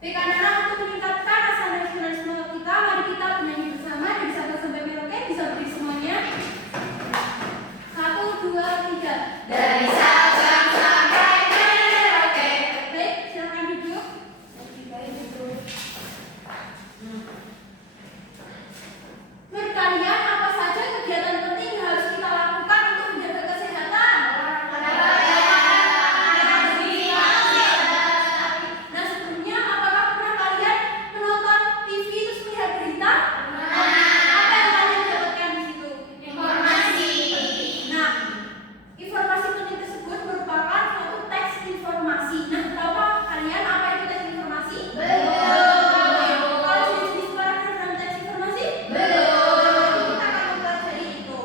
Karena untuk meningkatkan rasa nasionalisme kita, mari kita bernyanyi bersama dari Sabang sampai Merauke. Bisa berdiri semuanya. 1, 2, 3. Dari Sabang sampai Merauke. Baik, silakan duduk. Menurut kalian apa saja kegiatan penting yang harus kita lakukan untuk menjaga kesehatan? Nah, sebelumnya apakah pernah kalian menonton TV terus melihat berita? Apa yang kalian dapatkan di situ? Informasi. Nah, informasi penting tersebut merupakan suatu teks informasi. Nah, tahu kalian apa itu teks informasi? Kalau jenis-jenis paragraf dalam teks informasi? Kita akan mempelajari itu.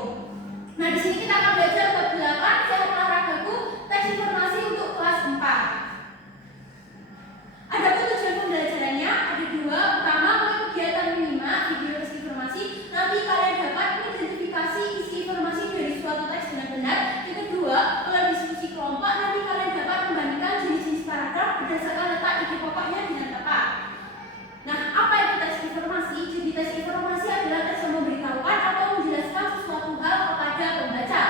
Nah, di sini kita akan belajar bab 8 sehat olahragaku teks informasi untuk kelas 4. Adapun tujuan pembelajarannya ada 2. Pertama, mulai kegiatan menyimak video teks informasi. Nanti kalian dapat mengidentifikasi isi informasi dari suatu teks dengan benar. Yang kedua, melalui diskusi kelompok, nanti kalian dapat membandingkan jenis-jenis paragraf berdasarkan letak ide pokoknya dengan tepat. Nah, apa itu teks informasi? Jadi teks informasi adalah teks yang memberitahukan atau menjelaskan sesuatu hal kepada pembaca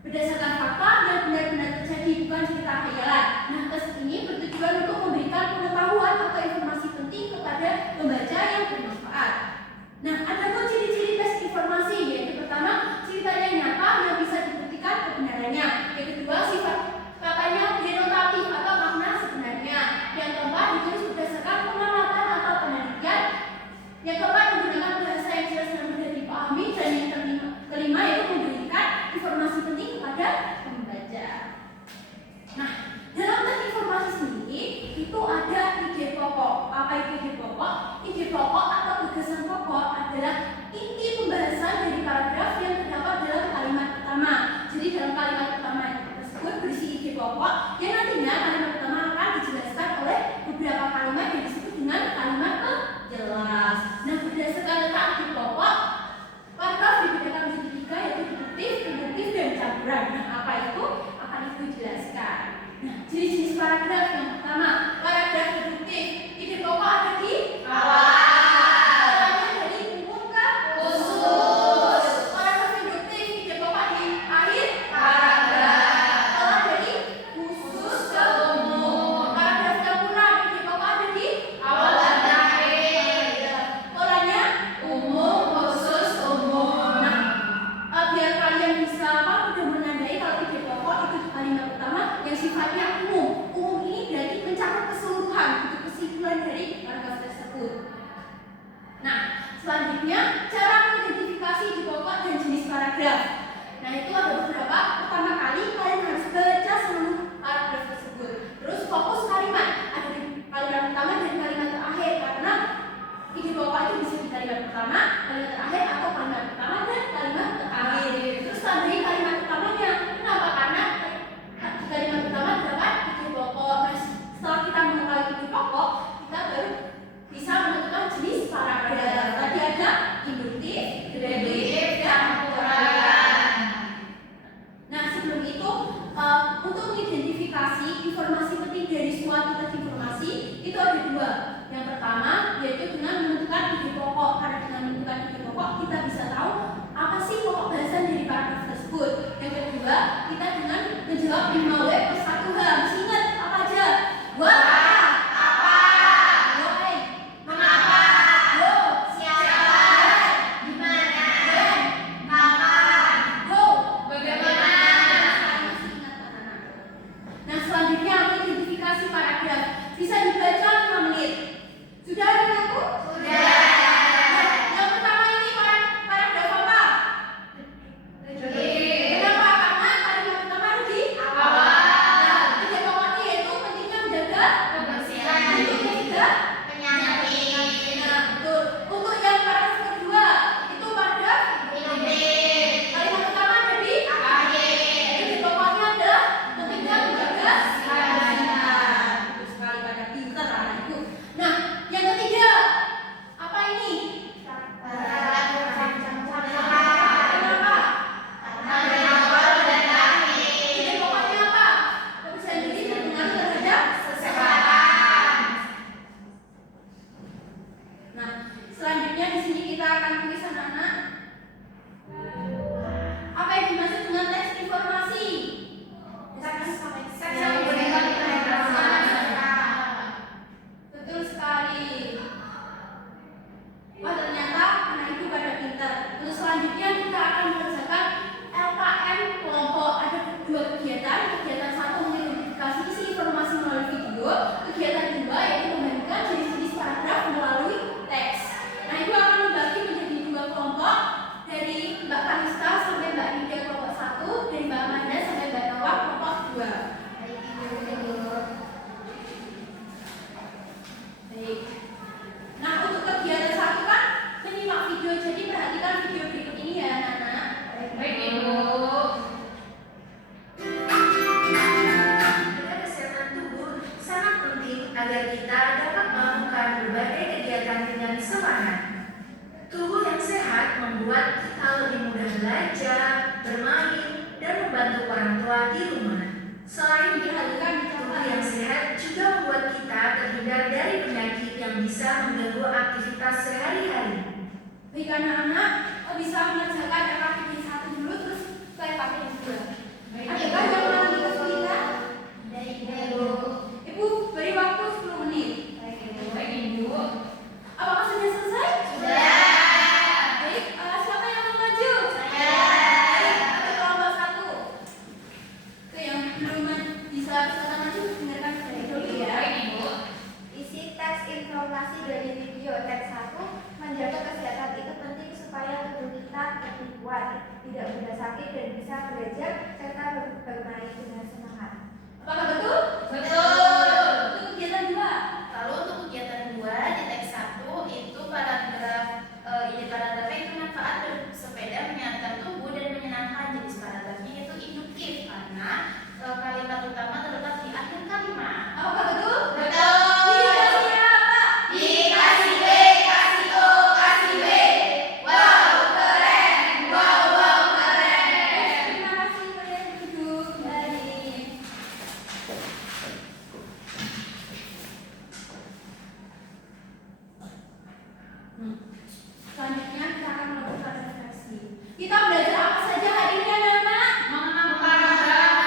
berdasarkan fakta yang benar-benar terjadi, bukan cerita khayalan. Nah, teks ini bertujuan untuk memberikan pengetahuan atau informasi penting kepada pembaca yang bermanfaat. Nah, ada pun ciri-ciri teks informasi, yaitu pertama, ceritanya nyata yang bisa dibuktikan kebenarannya. Yang kedua, sifat katanya denotatif atau makna sebenarnya. Yang keempat, ditulis berdasarkan pengamatan atau penelitian. Yang keempat, menggunakan bahasa yang jelas dan mudah dipahami. Dan yang kelima yaitu memberikan informasi penting kepada pembaca. Nah, dalam teks informasi sendiri itu ada ide pokok. Apa itu ide pokok? Ide pokok atau gagasan pokok adalah inti pembahasan dari paragraf yang terdapat dalam kalimat pertama. Jadi dalam kalimat pertama tersebut berisi ide pokok yang nantinya kalimat pertama akan dijelaskan oleh beberapa kalimat yang disebut dengan kalimat penjelas. Nah, berdasarkan letak ide pokok, paragraf dibedakan menjadi 3, yaitu deduktif, induktif, dan campuran. Nah, apa itu? Akan Ibu jelaskan. Nah, jenis-jenis paragraf yang pertama, paragraf deduktif. Ide pokok ada di Awal. Polanya dari umum ke Khusus. Paragraf induktif, ide pokok di akhir Paragraf. pola dari khusus ke umum. Paragraf campuran, ide pokok ada di Awal dan akhir. polanya Umum, khusus, umum. Nah, biar kalian bisa mudah menandai kalau ide pokok itu di kalimat pertama yang sifatnya umum. Umum ini berarti mencakup keseluruhan, itu kesimpulan dari paragraf tersebut. Nah, selanjutnya cara mengidentifikasi ide pokok dan jenis paragraf. Nah, itu ada beberapa. Pertama kali kalian harus baca seluruh paragraf tersebut. Terus fokus kalimat, ada di kalimat pertama dan kalimat terakhir, karena ide pokok itu bisa di kalimat pertama, kalimat terakhir, atau kalimat pertama dan kalimat terakhir. Terus tambahin kalimat pertamanya. Kenapa? Karena di kalimat pertama terdapat ide pokok. Nah, setelah kita mengetahui ide pokok, kita baru bisa menentukan jenis paragraf. Tadi ada induktif, deduktif, Campuran. Nah, sebelum itu untuk mengidentifikasi informasi penting dari suatu teks informasi itu ada 2. Yang pertama yaitu dengan menentukan ide pokok. Karena dengan menentukan ide pokok kita bisa tahu apa sih pokok bahasan dari paragraf tersebut. Yang kedua, kita dengan menjawab 5W plus 1H. Masih ingat apa aja? Apa? Why, Mengapa? Wo, Siapa? Di mana? When, Kapan? How. Bagaimana? Masih ingat anak-anak? Nah, selanjutnya mengidentifikasi paragraf. Bisa dibaca 5 menit. Sudah ada aku? Sudah. Nah, yang pertama ini paragraf apa? Deduktif. Kenapa? Karena kalimat pertama ada di Awal. Nah, ide pokok semangat. Tubuh yang sehat membuat kita lebih mudah belajar, bermain, dan membantu orang tua di rumah. Selain itu, tubuh yang sehat juga membuat kita terhindar dari penyakit yang bisa mengganggu aktivitas sehari-hari. Baik anak-anak, bisa mengerjakan aktivitas 1 dulu terus ke aktivitas 2. Adakah yang mengalami kesulitan? Ibu beri waktu 10 menit. Baik, Ibu. Apakah sudah selesai? Sudah. Baik, siapa yang mau maju? Saya. Baik, ada kelompok 1. Oke, yang belum bisa kesempatan maju, dengarkan saya dulu ya. Baik, Ibu. Isi teks informasi dari video teks 1, menjaga kesehatan itu penting supaya tubuh kita lebih kuat, tidak mudah sakit dan bisa belajar serta bermain dengan semangat. Apakah betul? Betul. Untuk kegiatan 2. Lalu untuk kegiatan 2 di teks 1 itu paragrafnya itu manfaat bersepeda menyehatkan tubuh dan menyenangkan. Jenis paragrafnya itu induktif karena kalimat utama terletak di akhir kalimat. Apakah betul? Betul. Dikasih apa? Dikasih B, kasih O, kasih B. Wow, keren. Wow, keren. Terima kasih kalian duduk kembali. Selanjutnya kita akan melakukan refleksi. Kita belajar apa saja hari ini anak-anak? Mengenal paragraf,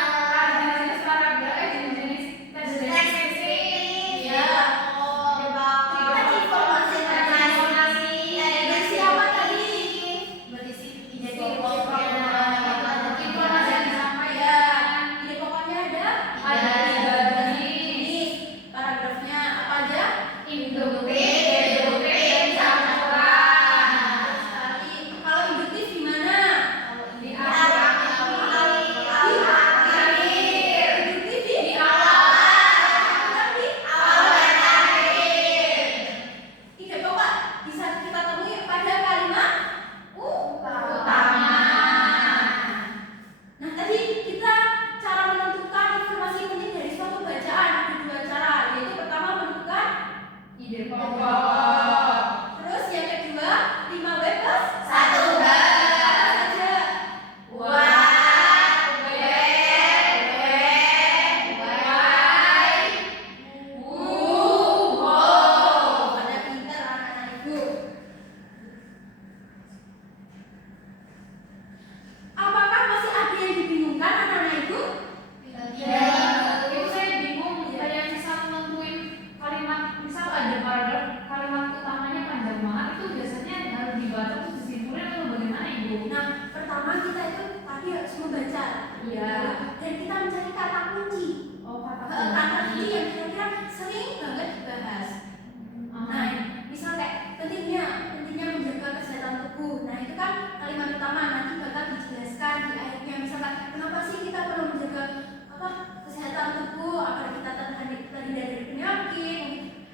jenis-jenis teks deskripsi. Ya. Kita informasi berisi apa tadi? Berisi ide Ide pokoknya, pokoknya. informasi yang disampaikan. Ide pokoknya ada? Ada 3 jenis. Ini paragrafnya apa aja? Induktif, deduktif, dan campuran. Sekali. Kalau induktif gimana? Di akhir. Induktif di Di awal. Tapi Awal dan akhir. ide pokok bisa kita temui pada kalimat Utama. Nah, tadi kita cara menentukan informasi penting dari suatu bacaan ada 2 cara, yaitu pertama menentukan, Ide pokok. terus yang kedua 5 bebas. 1 hal. Apa saja? What, where, why, who, how. Pada pintar anak-anak ibu. Apakah masih ada yang dibingungkan anak-anak ibu? Itu saya bingung kayak misal nentuin kalimat, misal ada paragraf kalimat utamanya panjang banget itu biasanya harus dibaca terus disimpulin atau bagaimana Ibu? Nah, pertama kita itu tadi harus membaca. Iya. Dan kita mencari kata kunci. Oh, kata Kata kunci yang kira-kira sering banget dibahas. Nah, misal kayak pentingnya menjaga kesehatan tubuh. Nah, itu kan kalimat utama, nanti bakal dijelaskan di akhirnya. Misalkan kenapa sih kita perlu menjaga kesehatan tubuh agar kita terhindar dari penyakit,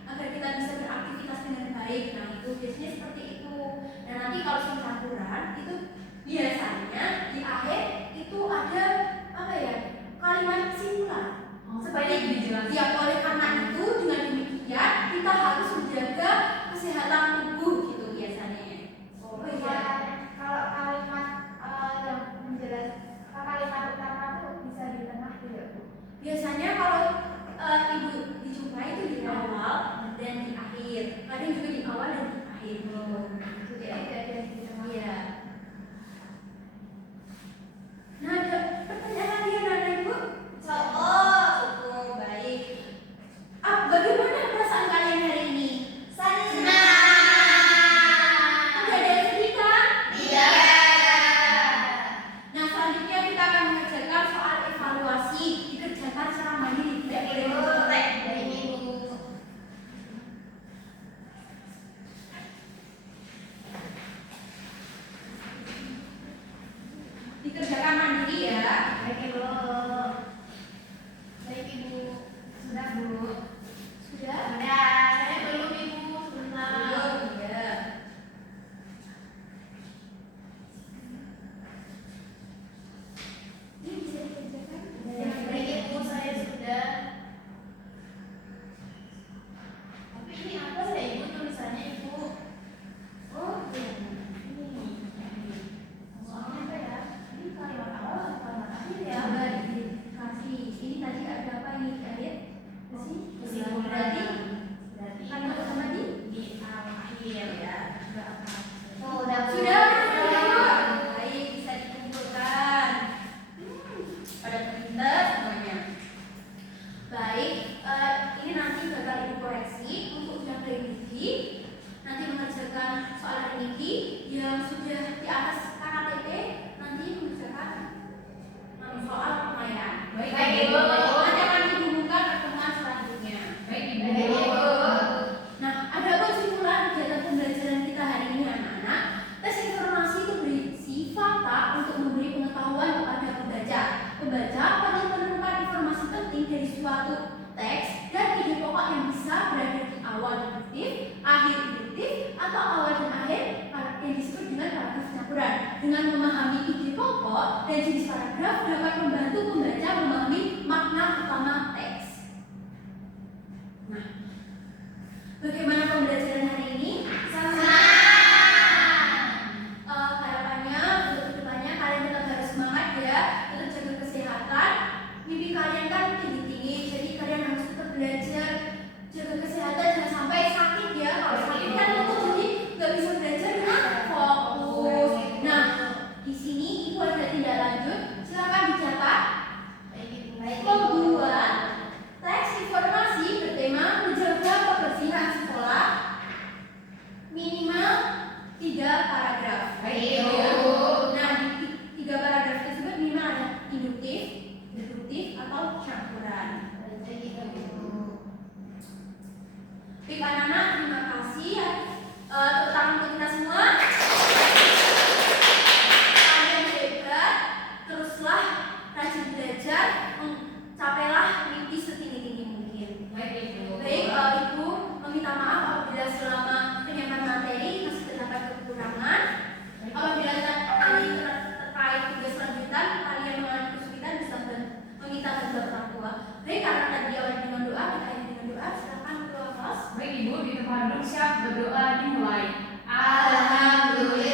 agar kita bisa beraktivitas dengan baik. Nah, itu biasanya seperti itu. Dan nanti kalau soal campuran itu biasanya di akhir itu ada kalimat kesimpulan. Supaya dijelaskan. Ya, oleh karena itu dengan demikian kita harus menjaga kesehatan tubuh gitu biasanya. Oh iya. Kalau kalimat yang menjelaskan kalimat utama itu bisa di tengah tidak, Bu? Biasanya kalau ibu dijumpai itu di awal dan di akhir. Kadang juga di awal dan di akhir. Jadi tidak ada di tengah. Iya. Nah, ada pertanyaan lagi anak-anak ibu? Cukup baik. Bagaimana perasaan kalian hari ini? Senang. Tidak ada yang sedih kan? Tidak. Nah, selanjutnya kita akan mengerjakan soal evaluasi, dikerjakan secara mandiri, tidak boleh mencontek. di atas KKTP nanti mengerjakan soal pengairan. Baik, Ibu. Ibu. Nanti akan dihubungkan pertemuan selanjutnya. Baik, Ibu. Nah, ada kesimpulan kegiatan pembelajaran kita hari ini anak-anak. Tes informasi itu berisi fakta untuk memberi pengetahuan kepada pembaca. Pembaca perlu menemukan informasi penting dari suatu teks dan ide pokok yang bisa berada di awal deduktif, akhir deduktif, atau awal dan akhir yang disebut dengan paragraf campuran. Dengan memahami ide pokok dan jenis paragraf dapat membantu pembaca memahami makna utama teks. Nah, bagaimana pembelajaran hari ini? Harapannya untuk kedepannya kalian tetap harus semangat ya, tetap jaga kesehatan. Mimpi kalian kan tinggi-tinggi, jadi kalian harus tetap belajar, jaga kesehatan, jangan sampai sakit ya. Kalau sakit kan untuk jadi nggak bisa belajar dengan fokus. Nah, di sini ibu ada tindak lanjut, silakan dicatat. Membuat teks informasi bertema menjaga kebersihan sekolah minimal 3 paragraf. Baik, Ibu. Nah, di 3 paragraf tersebut minimal ada induktif, deduktif, atau campuran. Baik anak-anak, terima kasih ya. Tepuk tangan untuk kita semua. Kalian hebat, teruslah rajin belajar, capailah mimpi setinggi-tinggi mungkin. Baik, Ibu. Baik, Ibu meminta maaf apabila selama penyampaian materi masih terdapat kekurangan. Apabila tadi terkait tugas lanjutan kalian mengalami kesulitan bisa meminta bantuan orang tua. Baik, karena tadi awali dengan doa, kita akhiri dengan doa. Silakan ketua kelas. Baik, Ibu, di tempat duduk siap berdoa dimulai. Alhamdulillah.